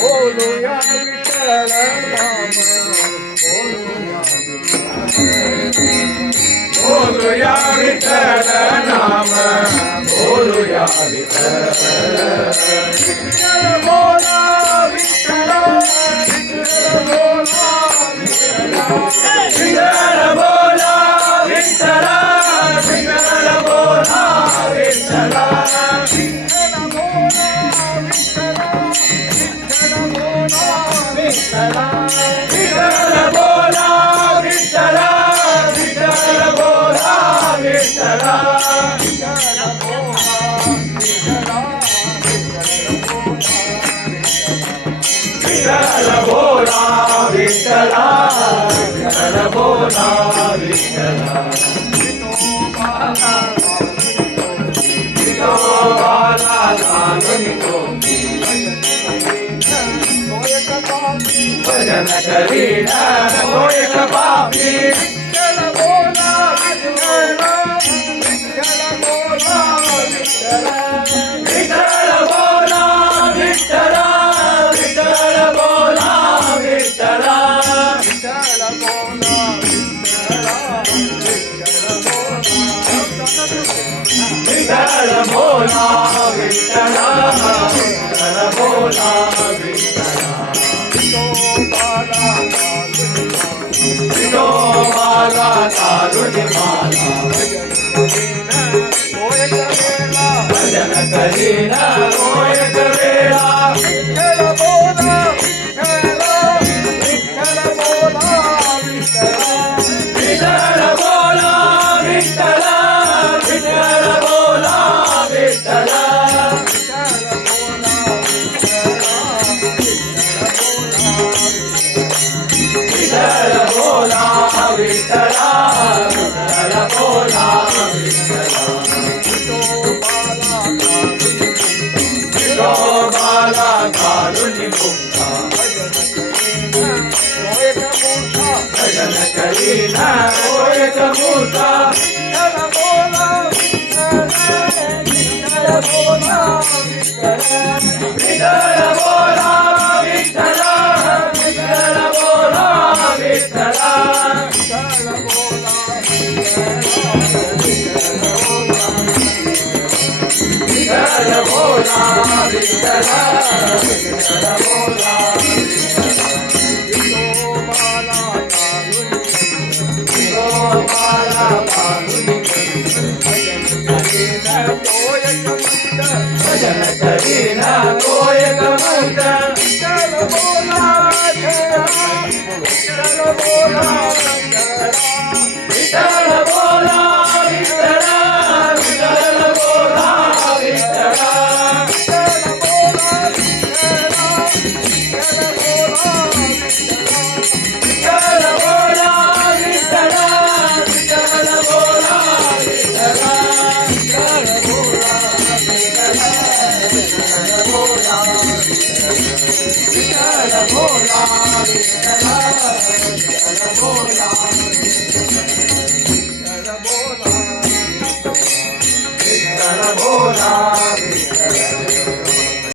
बोलूया विठ्ठल नाम बोलूया विठ्ठल नाम बोलूया विठ्ठल बोला विठ्ठल बोला विठ्ठल बोला विठ्ठल विठ्ठल बोला विठ्ठल विठ्ठल बोला विठ्ठल विठ्ठल बोला विठ्ठल विठ्ठल बोला विठ्ठल विठ्ठल बोला विठ्ठल विठोबाला लालनी गोपी भजन करीन तो एक पापी विठ्ठल बोला विठ्ठल विठ्ठल बोला विठ्ठल विठ्ठल बोला विठ्ठल विठ्ठल बोला विठ्ठल विठ्ठल बोला विठ्ठल बोला विठ्ठल विठ्ठल बोला विठ्ठल विठोबाला कालुनी माला भजन करीन तो एक वेळा विठ्ठल बोला विठ्ठल बोला विठ्ठल विठ्ठल बोला विठ्ठल विठ्ठल बोला विठ्ठल विठ्ठल बोला विठ्ठल विठ्ठल बोला विठ्ठल विठोबाला कालुनी मुक्ता भजन करीन तो एक मूर्ता विठ्ठल बोला विठ्ठल बोला विठ्ठल विठ्ठल बोला विठ्ठल विठ्ठल बोला विठ्ठल विठ्ठल बोला विठ्ठल विठ्ठल बोला विठोबाला कालुनी भजन करीन तो एक मूर्त विठ्ठल बोला विठ्ठल बोला विठ्ठल बोला विठ्ठल विठ्ठल बोला विठ्ठल विठ्ठल बोला विठ्ठल बोला विठ्ठल विठ्ठल बोला विठ्ठल विठ्ठल बोला विठ्ठल बोला विठ्ठल बोला विठ्ठल बोला विठ्ठल बोला विठ्ठल बोला